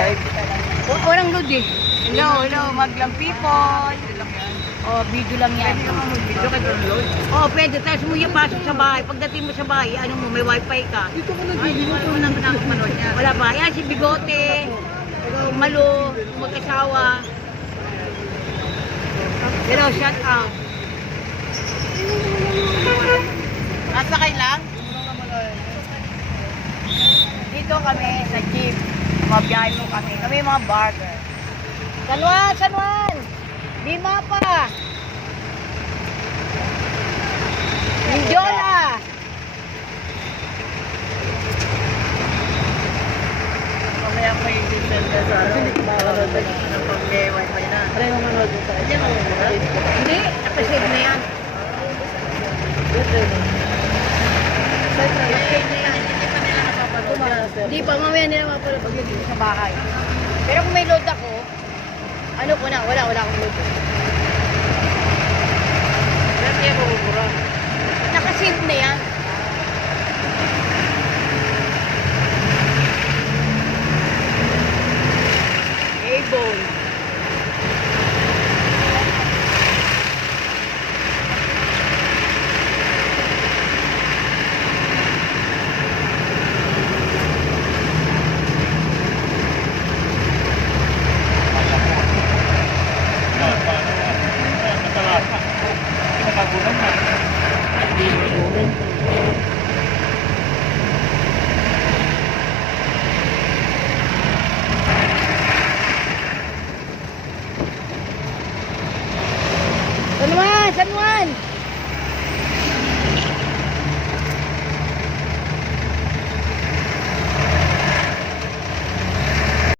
live. Walang load eh. Hello, maglang people. Oh, video lang yan. Pwede ka mag-video ka download. Oh, pwede. Tapos mo yung pasok sa bahay. Pagdating mo sa bahay, ano mo, may wifi ka. Dito ka nag-video. Ito na pinapanood niya. Wala pa. Yan si Bigote. Malo, mag-asawa. Pero shout out. Nasakay lang? Dito kami sa jeep. Mabiyahe mo kami. Kami mga barber. San Juan! Lima pa! Mindiola! Mamaya ko yung send na sa ng pag-wifi na. Try mo manood sa kanya. Hindi, nakasave na yan. Hindi pa, mamaya nila mapapanood pag nandito sa bahay. Pero kung may load ako, ano ko na, wala akong load. Kaya bubura. Nakasave na yan.